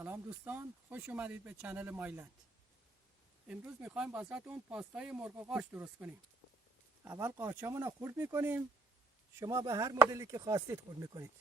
سلام دوستان، خوش اومدید به چنل مایلند. امروز میخوایم واسهتون پاستای مرغ و قارچ درست کنیم. اول قارچامون رو خورد میکنیم. شما به هر مدلی که خواستید خورد میکنید.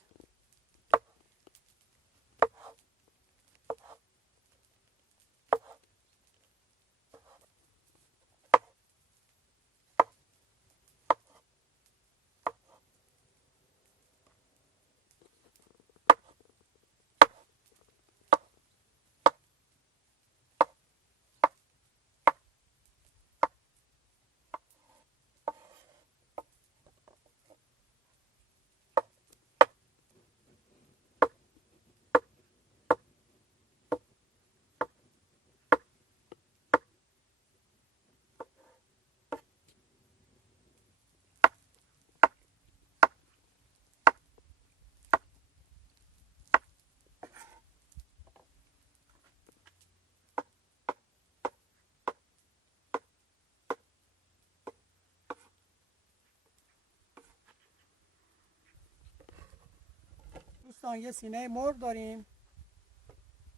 دوستان یه سینه مرغ داریم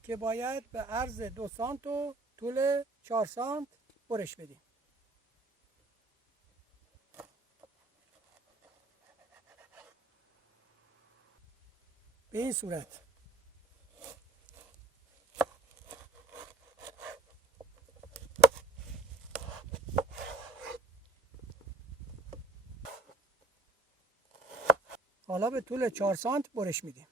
که باید به عرض 2 سانت و طول 4 سانت برش بدیم. به این صورت. حالا به طول 4 سانت برش میدیم.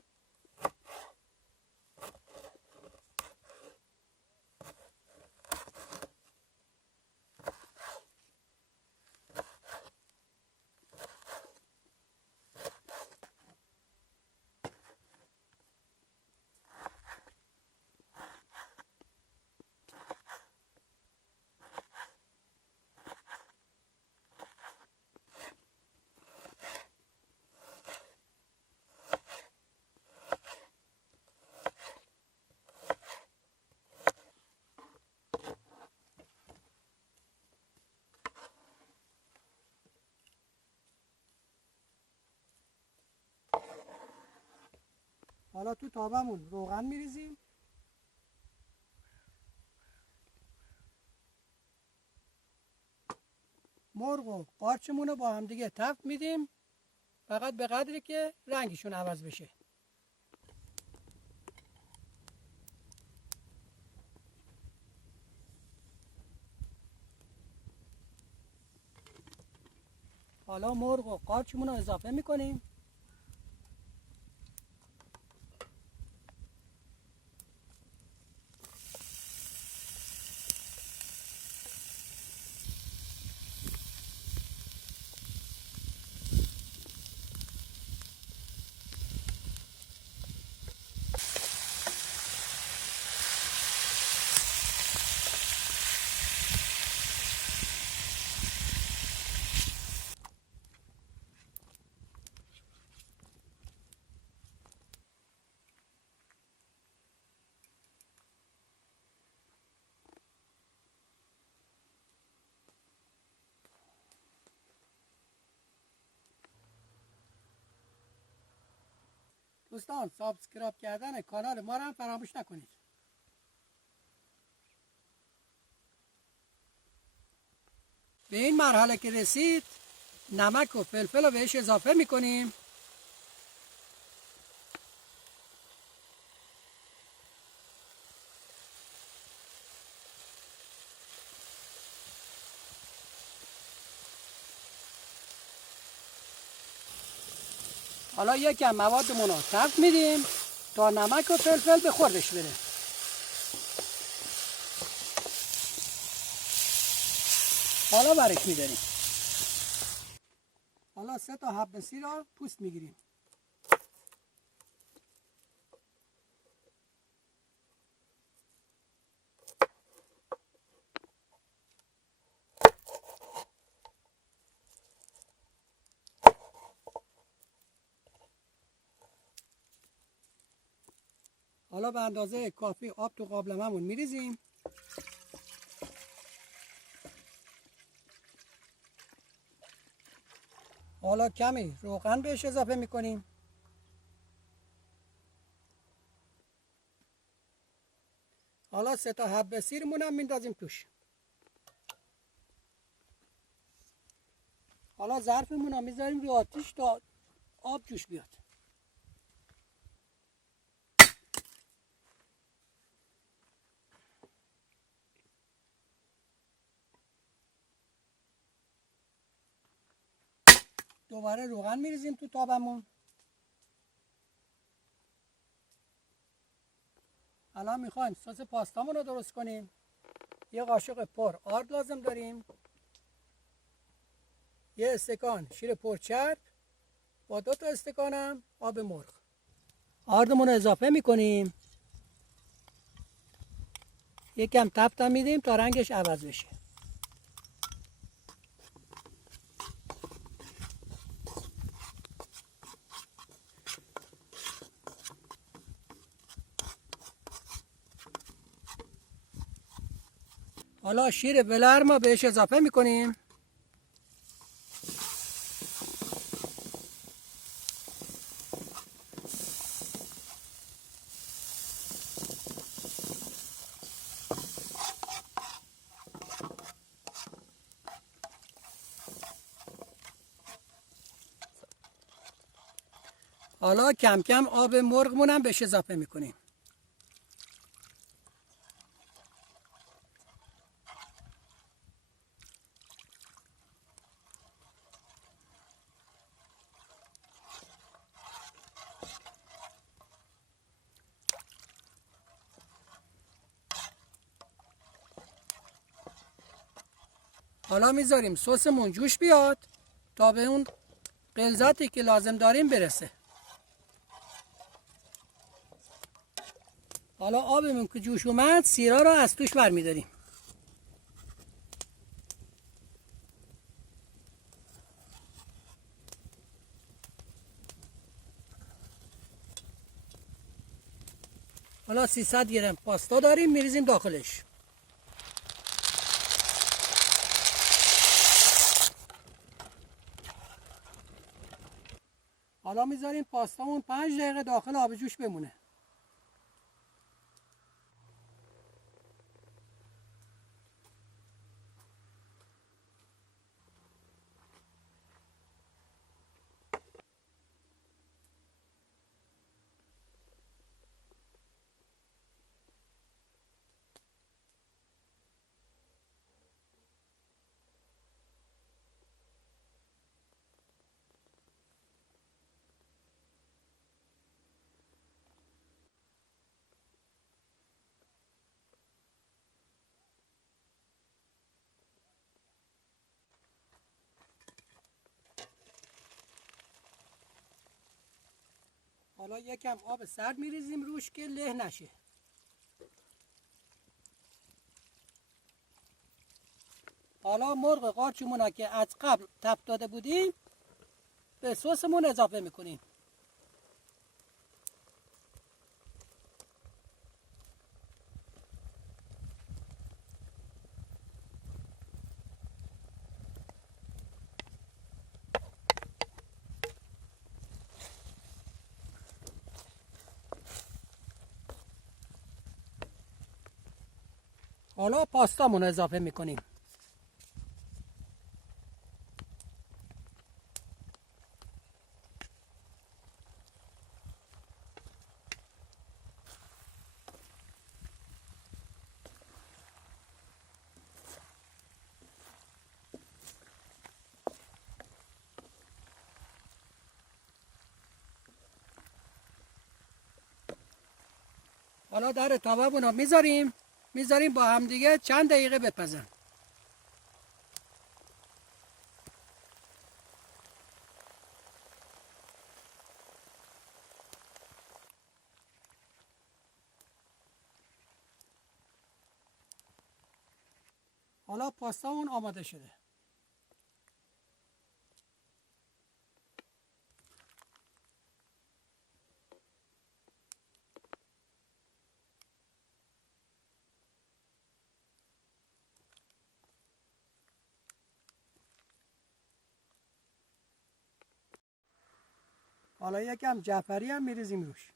حالا تو تابمون روغن میریزیم. مرغ و قارچمون رو با هم دیگه تفت میدیم، فقط به قدری که رنگشون عوض بشه. حالا مرغ و قارچمون رو اضافه میکنیم. دوستان سابسکرایب کردن کانال ما رو هم فراموش نکنید. به این مرحله که رسید نمک و فلفل رو بهش اضافه میکنیم. حالا یکم موادمون رو تفت میدیم تا نمک و فلفل به خوردش بره. حالا برش میداریم. حالا 3 تا حب سیر رو پوست میگیریم. حالا به اندازه کافی آب تو قابلمه‌مون میریزیم. حالا کمی روغن بهش اضافه میکنیم. حالا 3 تا حب سیرمون هم میندازیم توش. حالا ظرفمون رو میذاریم روی آتیش تا آب جوش بیاد. دوباره روغن میریزیم تو تابمون. الان میخوایم سس پاستامون رو درست کنیم. یه قاشق پر آرد لازم داریم. یه استکان شیر پرچرب با 2 تا استکانم آب مرغ. آردمون رو اضافه میکنیم. یکم تفت میدیم تا رنگش عوض بشه. حالا شیر ولرم رو بهش اضافه میکنیم. حالا کم کم آب مرغمون هم بهش اضافه میکنیم. حالا میذاریم سسمون جوش بیاد تا به اون غلظتی که لازم داریم برسه. حالا آبمون که جوش اومد سیرا رو از توش برمیداریم. حالا 300 گرم پاستا داریم میریزیم داخلش. حالا میذاریم پاستامون 5 دقیقه داخل آب جوش بمونه. حالا یکم آب سرد میریزیم روش که له نشه. حالا مرغ قارچمون که از قبل تفت داده بودیم به سسمون اضافه میکنیم. حالا پاستامون اضافه میکنیم. حالا در تاومون رو میذاریم با هم دیگه چند دقیقه بپزن. حالا پاستامون آماده شده. حالا یکم جعفری هم میریزیم روش.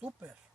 سوپر.